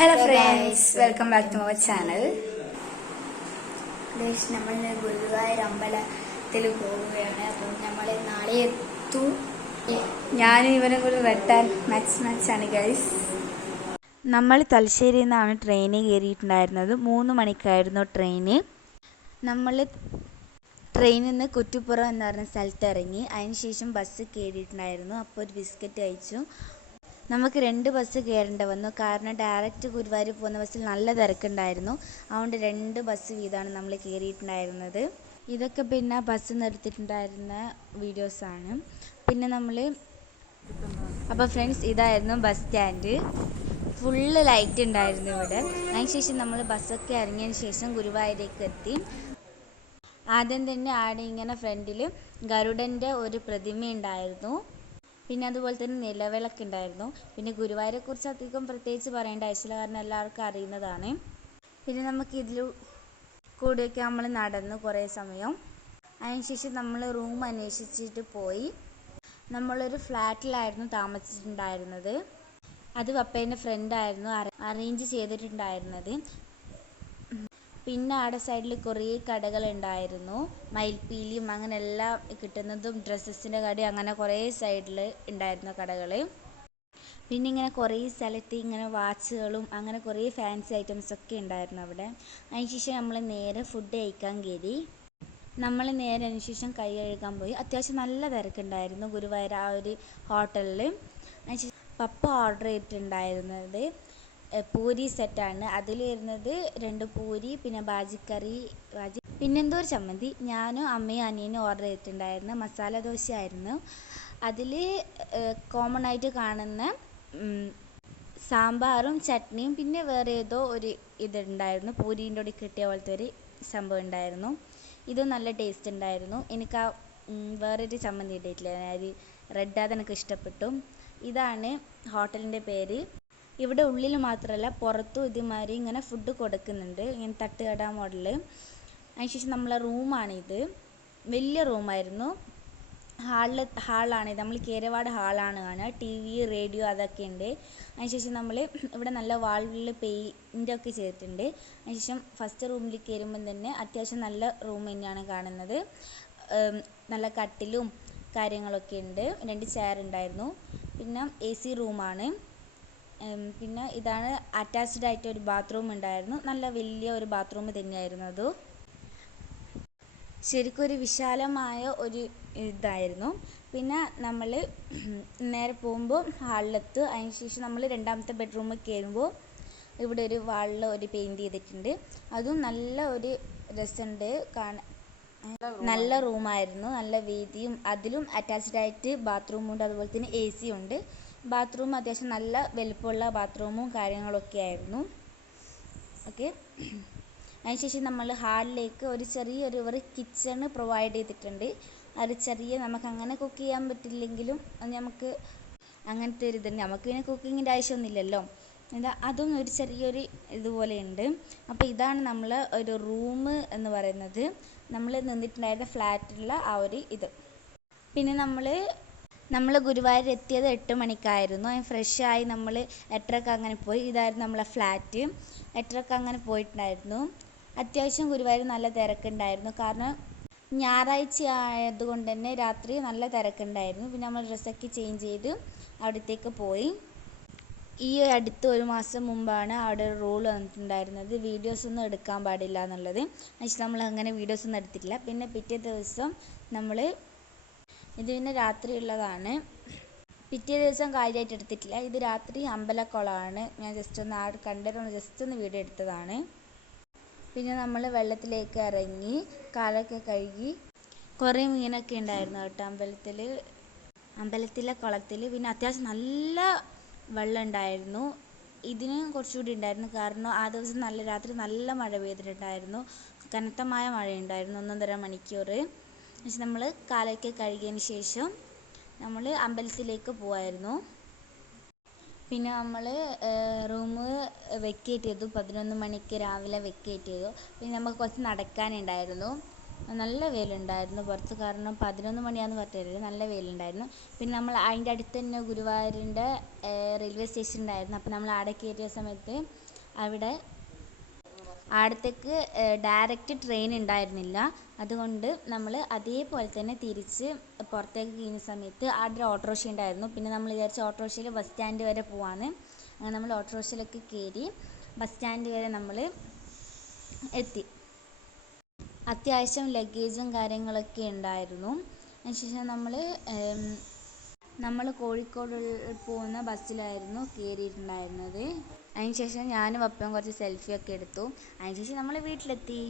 Hello friends, welcome back to our channel. നമ്മൾ ഗുരുവായൂർ അമ്പലത്തിൽ പോവുകയാണ്. അപ്പം നമ്മൾ നാളെ എത്തും. ഞാനും ഇവനും കൂടി റെഡ് ആൻഡ് മാച്ചാണ് ഗൈസ്. നമ്മൾ തലശ്ശേരിയിൽ നിന്നാണ് ട്രെയിന് കയറിയിട്ടുണ്ടായിരുന്നത്. 3 മണിക്കായിരുന്നു ട്രെയിന്. നമ്മൾ ട്രെയിനിൽ നിന്ന് കുറ്റിപ്പുറം എന്ന് പറഞ്ഞ സ്ഥലത്ത് ഇറങ്ങി. അതിനുശേഷം ബസ് കയറിയിട്ടുണ്ടായിരുന്നു. അപ്പോൾ ഒരു ബിസ്ക്കറ്റ് കഴിച്ചു. നമുക്ക് 2 ബസ് കയറേണ്ടി വന്നു. കാരണം ഡയറക്റ്റ് ഗുരുവായൂർ പോകുന്ന ബസ്സിൽ നല്ല തിരക്കുണ്ടായിരുന്നു. അതുകൊണ്ട് 2 ബസ് വീതമാണ് നമ്മൾ കയറിയിട്ടുണ്ടായിരുന്നത്. ഇതൊക്കെ പിന്നെ ബസ് നിർത്തിയിട്ടുണ്ടായിരുന്ന വീഡിയോസാണ്. പിന്നെ അപ്പോൾ ഫ്രണ്ട്സ്, ഇതായിരുന്നു ബസ് സ്റ്റാൻഡ്. ഫുള്ള് ലൈറ്റ് ഉണ്ടായിരുന്നു ഇവിടെ. അതിനുശേഷം നമ്മൾ ബസ്സൊക്കെ ഇറങ്ങിയതിന് ശേഷം ഗുരുവായൂരേക്ക് എത്തി. ആദ്യം തന്നെ ആടെ ഇങ്ങനെ ഫ്രണ്ടിൽ ഗരുഡൻ്റെ ഒരു പ്രതിമ ഉണ്ടായിരുന്നു. പിന്നെ അതുപോലെ തന്നെ നിലവിളക്ക് ഉണ്ടായിരുന്നു. പിന്നെ ഗുരുവായൂരെക്കുറിച്ച് അധികം പ്രത്യേകിച്ച് പറയേണ്ട ആവശ്യമില്ല, കാരണം എല്ലാവർക്കും അറിയുന്നതാണ്. പിന്നെ നമുക്ക് ഇതിൽ കൂടെയൊക്കെ നമ്മൾ നടന്നു കുറേ സമയം. അതിനുശേഷം നമ്മൾ റൂം അന്വേഷിച്ചിട്ട് പോയി. നമ്മളൊരു ഫ്ലാറ്റിലായിരുന്നു താമസിച്ചിട്ടുണ്ടായിരുന്നത്. അത് പപ്പേൻ്റെ ഫ്രണ്ടായിരുന്നു അറേഞ്ച് ചെയ്തിട്ടുണ്ടായിരുന്നത്. പിന്നെ അവിടെ സൈഡിൽ കുറേ കടകളുണ്ടായിരുന്നു. മയിൽപ്പീലിയും അങ്ങനെ എല്ലാം കിട്ടുന്നതും ഡ്രസ്സസിൻ്റെ കട, അങ്ങനെ കുറേ സൈഡിൽ ഉണ്ടായിരുന്ന കടകൾ. പിന്നെ ഇങ്ങനെ കുറേ സ്ഥലത്ത് ഇങ്ങനെ വാച്ചുകളും അങ്ങനെ കുറേ ഫാൻസി ഐറ്റംസൊക്കെ ഉണ്ടായിരുന്നു അവിടെ. അതിനുശേഷം നമ്മൾ നേരെ ഫുഡ് കഴിക്കാൻ കയറി. നമ്മൾ നേരെ അതിനുശേഷം കൈ കഴുകാൻ പോയി. അത്യാവശ്യം നല്ല തിരക്കുണ്ടായിരുന്നു ഗുരുവായൂർ ആ ഒരു ഹോട്ടലിൽ. അതിനുശേഷം പപ്പ ഓർഡർ ചെയ്തിട്ടുണ്ടായിരുന്നത് പൂരി സെറ്റാണ്. അതിൽ വരുന്നത് 2 പൂരി, പിന്നെ ബാജിക്കറി, പിന്നെ എന്തോ ഒരു ചമ്മന്തി. ഞാനും അമ്മയും അനിയനും ഓർഡർ ചെയ്തിട്ടുണ്ടായിരുന്നു മസാല ദോശയായിരുന്നു. അതിൽ കോമൺ ആയിട്ട് കാണുന്ന സാമ്പാറും ചട്നിയും പിന്നെ വേറെ ഏതോ ഒരു ഇതുണ്ടായിരുന്നു. പൂരീൻ്റെ കൂടെ കിട്ടിയ പോലത്തെ ഒരു സംഭവം ഉണ്ടായിരുന്നു. ഇതും നല്ല ടേസ്റ്റ് ഉണ്ടായിരുന്നു. എനിക്ക് ആ വേറൊരു ചമ്മന്തി ഇട്ടിട്ടില്ല, ഒരു റെഡ്, അതെനിക്ക് ഇഷ്ടപ്പെട്ടു. ഇതാണ് ഹോട്ടലിൻ്റെ പേര്. ഇവിടെ ഉള്ളിൽ മാത്രമല്ല പുറത്തും ഇതുമാതിരി ഇങ്ങനെ ഫുഡ് കൊടുക്കുന്നുണ്ട്, ഇങ്ങനെ തട്ടുകട മോഡൽ. അതിനുശേഷം നമ്മളെ റൂമാണിത്. വലിയ റൂമായിരുന്നു. ഹാളാണിത്. നമ്മൾ കേരവാട് ഹാളാണ് കാണുക. TV, റേഡിയോ അതൊക്കെ ഉണ്ട്. അതിനുശേഷം നമ്മൾ ഇവിടെ നല്ല വാളിൽ പെയിൻ്റൊക്കെ ചെയ്തിട്ടുണ്ട്. അതിനുശേഷം ഫസ്റ്റ് റൂമിൽ കയറുമ്പം തന്നെ അത്യാവശ്യം നല്ല റൂം തന്നെയാണ് കാണുന്നത്. നല്ല കട്ടിലും കാര്യങ്ങളൊക്കെ ഉണ്ട്. 2 ചെയർ ഉണ്ടായിരുന്നു. പിന്നെ AC റൂമാണ്. പിന്നെ ഇതാണ് അറ്റാച്ച്ഡ് ആയിട്ട് ഒരു ബാത്റൂം ഉണ്ടായിരുന്നു. നല്ല വലിയ ഒരു ബാത്റൂം തന്നെയായിരുന്നു അത്. ശരിക്കും ഒരു വിശാലമായ ഒരു ഇതായിരുന്നു. പിന്നെ നമ്മൾ നേരെ പോകുമ്പോൾ ഹാളിലെത്തും. അതിനുശേഷം നമ്മൾ 2ാമത്തെ ബെഡ്റൂമിൽ കയറുമ്പോൾ ഇവിടെ ഒരു വാളിൽ ഒരു പെയിൻറ് ചെയ്തിട്ടുണ്ട്. അതും നല്ല ഒരു രസമുണ്ട് കാണാൻ. നല്ല റൂമായിരുന്നു, നല്ല വീതിയും. അതിലും അറ്റാച്ച്ഡ് ആയിട്ട് ബാത്റൂമുണ്ട്, അതുപോലെ തന്നെ AC ഉണ്ട്. ബാത്റൂം അത്യാവശ്യം നല്ല വലുപ്പമുള്ള ബാത്റൂമും കാര്യങ്ങളൊക്കെ ആയിരുന്നു. ഓക്കെ, അതിനുശേഷം നമ്മൾ ഹാളിലേക്ക് ഒരു ചെറിയൊരു കിച്ചണ് പ്രൊവൈഡ് ചെയ്തിട്ടുണ്ട്. അത് നമുക്ക് അങ്ങനെ കുക്ക് ചെയ്യാൻ പറ്റില്ലെങ്കിലും നമുക്ക് അങ്ങനത്തെ ഒരു ഇതുണ്ട്. നമുക്ക് പിന്നെ കുക്കിങ്ങിൻ്റെ ആവശ്യമൊന്നുമില്ലല്ലോ. അതും ഒരു ചെറിയൊരു ഇതുപോലെയുണ്ട്. അപ്പോൾ ഇതാണ് നമ്മൾ ഒരു റൂം എന്ന് പറയുന്നത്, നമ്മൾ നിന്നിട്ടുണ്ടായിരുന്ന ഫ്ലാറ്റിലുള്ള ആ ഒരു ഇത്. പിന്നെ നമ്മൾ ഗുരുവായൂർ എത്തിയത് 8 മണിക്കായിരുന്നു. അതിന് ഫ്രഷായി നമ്മൾ 8:30 അങ്ങനെ പോയി. ഇതായിരുന്നു നമ്മളെ ഫ്ലാറ്റ്. 8:30 അങ്ങനെ പോയിട്ടുണ്ടായിരുന്നു. അത്യാവശ്യം ഗുരുവായൂർ നല്ല തിരക്കുണ്ടായിരുന്നു, കാരണം ഞായറാഴ്ച ആയതുകൊണ്ട് തന്നെ രാത്രി നല്ല തിരക്കുണ്ടായിരുന്നു. പിന്നെ നമ്മൾ ഡ്രസ്സൊക്കെ ചേഞ്ച് ചെയ്ത് അവിടത്തേക്ക് പോയി. ഈ അടുത്ത 1 മാസം മുമ്പാണ് അവിടെ ഒരു റൂൾ വന്നിട്ടുണ്ടായിരുന്നത്, വീഡിയോസൊന്നും എടുക്കാൻ പാടില്ല എന്നുള്ളത്. പക്ഷേ നമ്മൾ അങ്ങനെ വീഡിയോസൊന്നും എടുത്തിട്ടില്ല. പിന്നെ പിറ്റേ ദിവസം ഇത് പിന്നെ രാത്രി ഉള്ളതാണ്. പിറ്റേ ദിവസം കാര്യമായിട്ട് എടുത്തിട്ടില്ല. ഇത് രാത്രി അമ്പലക്കുളമാണ്. ഞാൻ ജസ്റ്റ് ഒന്ന് കണ്ടിരുന്നു, ജസ്റ്റ് ഒന്ന് വീഡിയോ എടുത്തതാണ്. പിന്നെ നമ്മൾ വെള്ളത്തിലേക്ക് ഇറങ്ങി കാലൊക്കെ കഴുകി. കുറേ മീനൊക്കെ ഉണ്ടായിരുന്നു കേട്ടോ അമ്പലത്തിലെ കുളത്തിൽ. പിന്നെ അത്യാവശ്യം നല്ല വെള്ളം ഉണ്ടായിരുന്നു. ഇതിന് കുറച്ചുകൂടി ഉണ്ടായിരുന്നു, കാരണം ആ ദിവസം രാത്രി നല്ല മഴ പെയ്തിട്ടുണ്ടായിരുന്നു. കനത്തമായ മഴയുണ്ടായിരുന്നു 1.5 മണിക്കൂർ. പക്ഷെ നമ്മൾ കാലൊക്കെ കഴുകിയതിന് ശേഷം നമ്മൾ അമ്പലത്തിലേക്ക് പോവായിരുന്നു. പിന്നെ നമ്മൾ റൂം വെക്കേറ്റ് ചെയ്തു. 11 മണിക്ക് രാവിലെ വെക്കേറ്റ് ചെയ്തു. പിന്നെ നമുക്ക് കുറച്ച് നടക്കാനുണ്ടായിരുന്നു. നല്ല വെയിലുണ്ടായിരുന്നു പുറത്ത്. കാരണം 11 മണിയാന്ന് പറഞ്ഞിട്ടില്ല, നല്ല വെയിലുണ്ടായിരുന്നു. പിന്നെ നമ്മൾ അതിൻ്റെ അടുത്ത് തന്നെ ഗുരുവായൂരിൻ്റെ റെയിൽവേ സ്റ്റേഷൻ ഉണ്ടായിരുന്നു. അപ്പോൾ നമ്മൾ അവിടെ കയറിയ സമയത്ത് അവിടത്തേക്ക് ഡയറക്റ്റ് ട്രെയിൻ ഉണ്ടായിരുന്നില്ല. അതുകൊണ്ട് നമ്മൾ അതേപോലെ തന്നെ തിരിച്ച് പുറത്തേക്ക് കഴിയുന്ന സമയത്ത് അവിടെ ഓട്ടോറിക്ഷ ഉണ്ടായിരുന്നു. പിന്നെ നമ്മൾ വിചാരിച്ച ഓട്ടോറിക്ഷയിൽ ബസ് സ്റ്റാൻഡ് വരെ പോവാന്ന്. അങ്ങനെ നമ്മൾ ഓട്ടോറിക്ഷയിലൊക്കെ കയറി ബസ് സ്റ്റാൻഡ് വരെ നമ്മൾ എത്തി. അത്യാവശ്യം ലഗേജും കാര്യങ്ങളൊക്കെ ഉണ്ടായിരുന്നു. അതിനുശേഷം നമ്മൾ കോഴിക്കോട് പോകുന്ന ബസ്സിലായിരുന്നു കയറിയിട്ടുണ്ടായിരുന്നത്. അതിനുശേഷം ഞാനും അപ്പയും കുറച്ച് സെൽഫിയൊക്കെ എടുത്തു. അതിനുശേഷം നമ്മൾ വീട്ടിലെത്തി.